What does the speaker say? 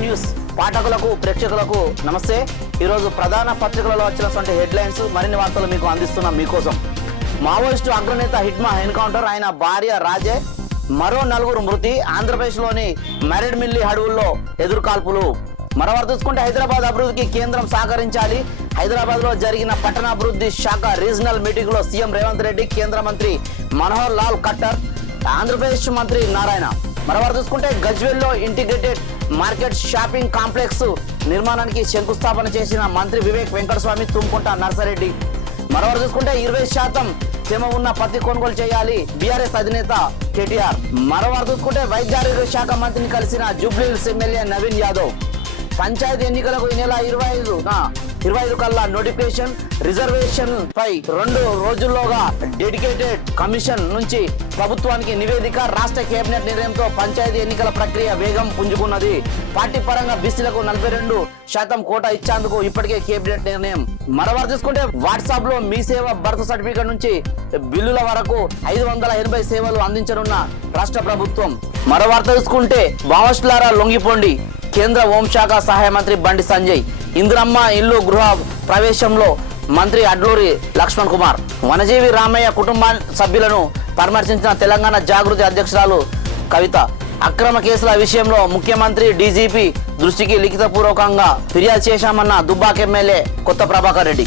News పాఠకులకు ప్రేక్షకులకు నమస్తే. ఈరోజు ప్రధాన పత్రికలలో వచ్చినటువంటి హెడ్లైన్స్ మరిన్ని వార్తలు మీకు అందిస్తున్నాం మీకోసం. మావోయిస్టు అగ్రనేత హిట్మా ఎన్కౌంటర్, ఆయన భార్య రాజే, మరో 4 మృతి, ఆంధ్రప్రదేశ్లోని మరేడ్మిల్లి అడవుల్లో ఎదురుకాల్పులు. మరోవారు చూసుకుంటే హైదరాబాద్ అభివృద్ధికి కేంద్రం సహకరించాలి. హైదరాబాద్లో జరిగిన పట్టణాభివృద్ధి శాఖ రీజనల్ మీటింగ్లో సీఎం రేవంత్ రెడ్డి, కేంద్ర మంత్రి మనోహర్ లాల్ ఖట్టర్, ఆంధ్రప్రదేశ్ మంత్రి నారాయణ. మరోవారు చూసుకుంటే గజ్వేల్లో ఇంటిగ్రేటెడ్ మార్కెట్ షాపింగ్ కాంప్లెక్స్ నిర్మాణానికి శంకుస్థాపన చేసిన మంత్రి వివేక్ వెంకటస్వామి, తుమ్కుంట నర్సారెడ్డి. మరోవారు చూసుకుంటే 20% తేమ ఉన్న పత్తి కొనుగోలు చేయాలి బీఆర్ఎస్ అధినేత కేటీఆర్. మరోవారు చూసుకుంటే వైద్య ఆరోగ్య శాఖ మంత్రిని కలిసిన జూబ్లీహిల్స్ ఎమ్మెల్యే నవీన్ యాదవ్. పంచాయతీ ఎన్నికలకు ఈ నెల 25 కల్లా నోటిఫికేషన్. రిజర్వేషన్ పై 2 రోజుల్లోగా డెడికేటెడ్ కమిషన్ నుంచి ప్రభుత్వానికి నివేదిక. రాష్ట్ర కేబినెట్ నిర్ణయంతో పంచాయతీ ఎన్నికల ప్రక్రియ వేగం పుంజుకున్నది. పార్టీ పరంగా బీసీలకు 42% కోటా ఇచ్చేందుకు ఇప్పటికే కేబినెట్ నిర్ణయం. మరోవారు చూసుకుంటే వాట్సాప్ లో మీ సేవ బర్త్ సర్టిఫికేట్ నుంచి బిల్లుల వరకు 580 సేవలు అందించనున్న రాష్ట్ర ప్రభుత్వం. మరో వార్త చూసుకుంటే మావోయిస్టులారా లొంగిపోండి, కేంద్ర హోంశాఖ సహాయ మంత్రి బండి సంజయ్. ఇందిరమ్మ ఇల్లు గృహ ప్రవేశంలో మంత్రి అడ్లూరి లక్ష్మణ్ కుమార్. వనజీవి రామయ్య కుటుంబ సభ్యులను పరామర్శించిన తెలంగాణ జాగృతి అధ్యక్షురాలు కవిత. అక్రమ కేసుల విషయంలో ముఖ్యమంత్రి, డీజీపీ దృష్టికి లిఖితపూర్వకంగా ఫిర్యాదు చేశామన్న దుబ్బాక ఎమ్మెల్యే కొత్త ప్రభాకర్ రెడ్డి.